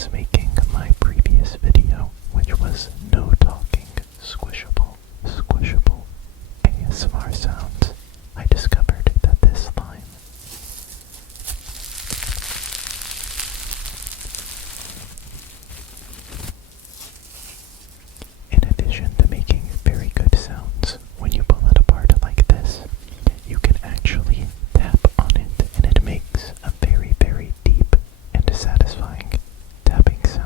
was making my previous video, which was no talking, squishable ASMR sounds, I discovered that this slime in addition to making very good sounds when you pull it apart like this, you can actually tap on it and it makes a very, very deep and satisfying tapping sound.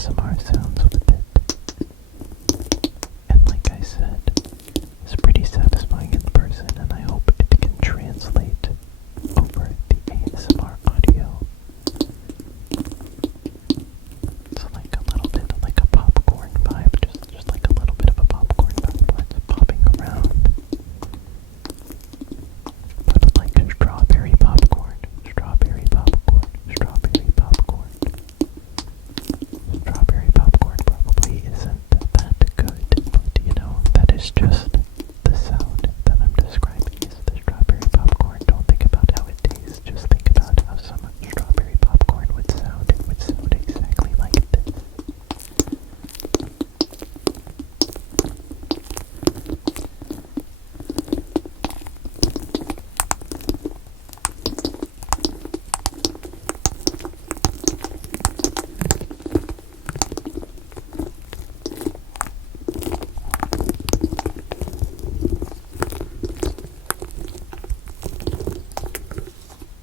ASMR sounds with it. And like I said, it's pretty satisfying in person, and I hope it can translate over the ASMR audio. It's like a little bit like a popcorn vibe, just like a little bit of a popcorn vibe where it's popping around. But like strawberry popcorn, strawberry popcorn, strawberry popcorn. Strawberry popcorn probably isn't that good, but you know, that is just the sound that I'm describing is the strawberry popcorn. Don't think about how it tastes, just think about how some strawberry popcorn would sound. It would sound exactly like this.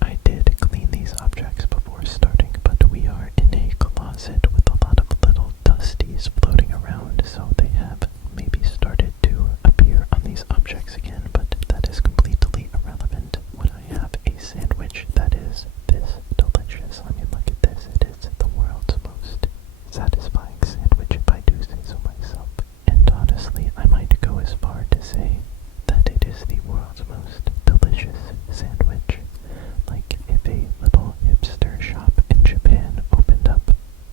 I did clean these objects before starting, but we are in a closet with a lot of little dusties floating around, so they have maybe started to appear on these objects again, but that is completely irrelevant when I have a sandwich that is this delicious. I mean, look at this. It is the world's most satisfying sandwich, if I do say so myself. And honestly, I might go as far to say that it is the world's most delicious sandwich. Like if a little hipster shop in Japan opened up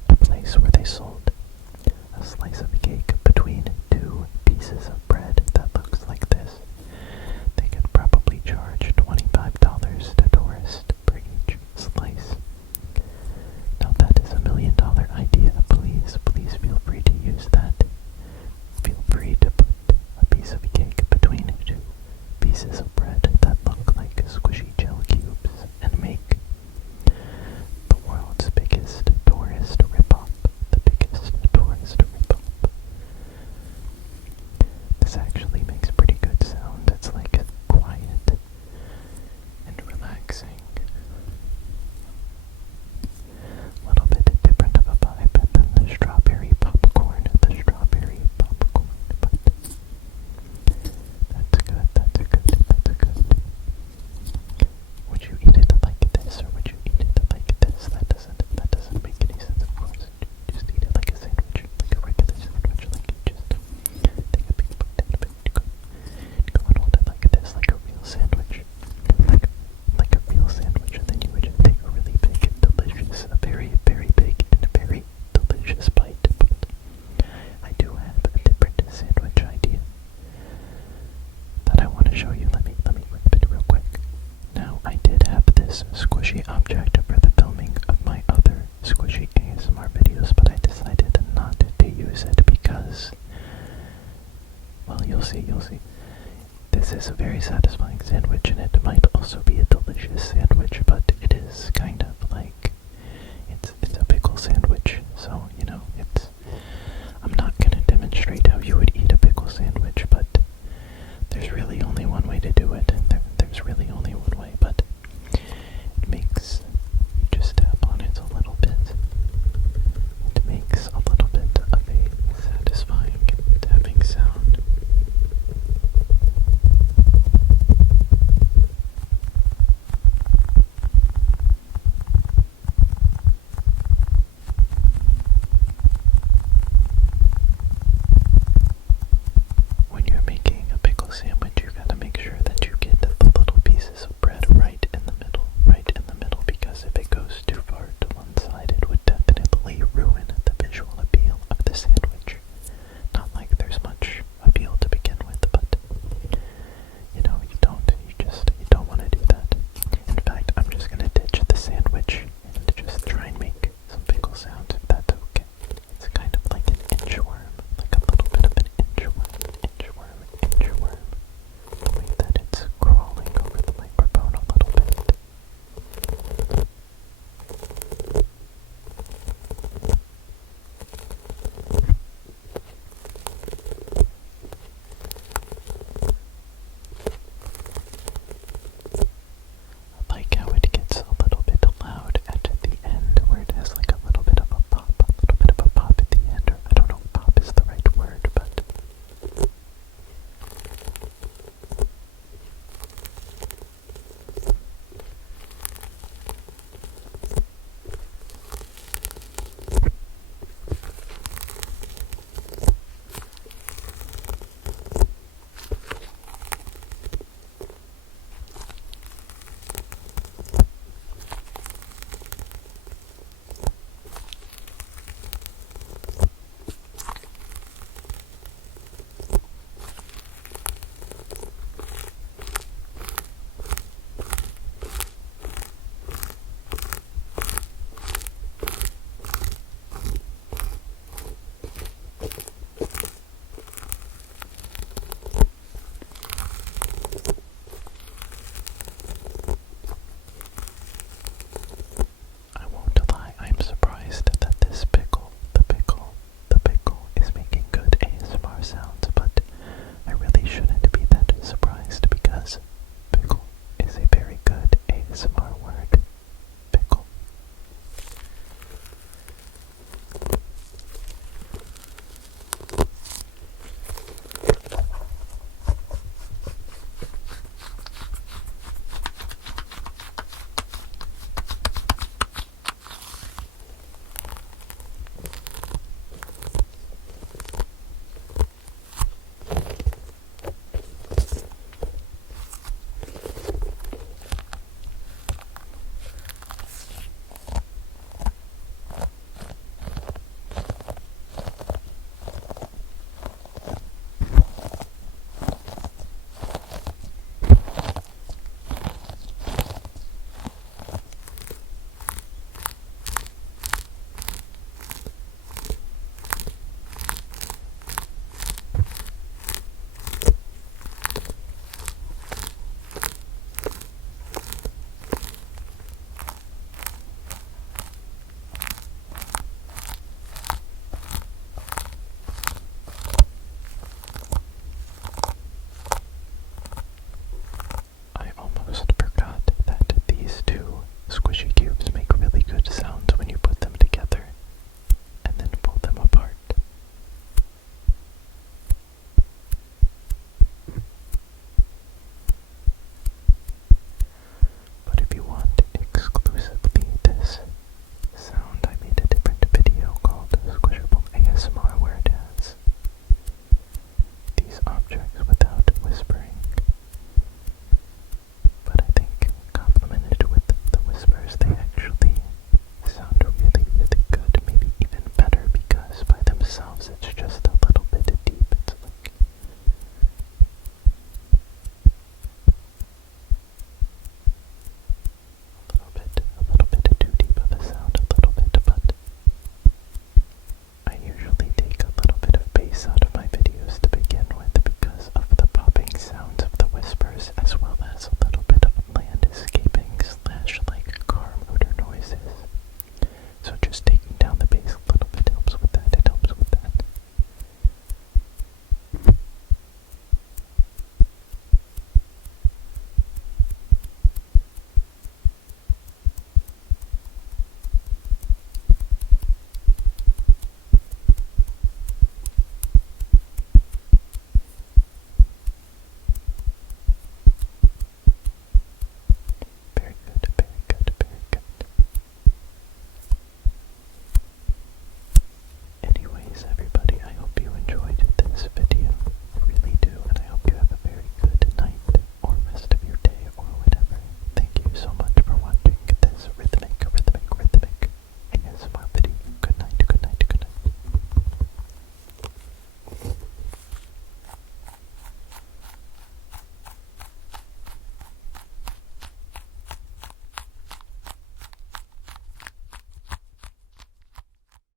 a place where they sold a slice of cake between two pieces of bread that looks like this, they could probably charge $25 to tourists for each slice. Now that is $1 million idea. Please feel free to use that. Feel free to put a piece of cake between two pieces of bread that look like squishy gel cubes and make the world's biggest tourist ripoff. The biggest tourist ripoff. This actually makes pretty good sound. It's like quiet and relaxing. A little bit different of a vibe than the strawberry popcorn. The strawberry popcorn, but that's good. That's good. That's good. Would you eat it like this, or would you eat it like this? That doesn't make any sense, of course. Just eat it like a sandwich, like a regular sandwich, like you just take a big bite and a big go and hold it like this, like a real sandwich. Like a real sandwich, and then you would just take a really big, delicious, a very, very big and very delicious bite. But I do have a different sandwich idea that I want to show you. Let me rip it real quick. Now, I did have this squishy object for the filming of my other squishy ASMR videos, but I decided not to use it because, well, you'll see. This is a very satisfying sandwich, and it might also be a delicious sandwich, but it is kind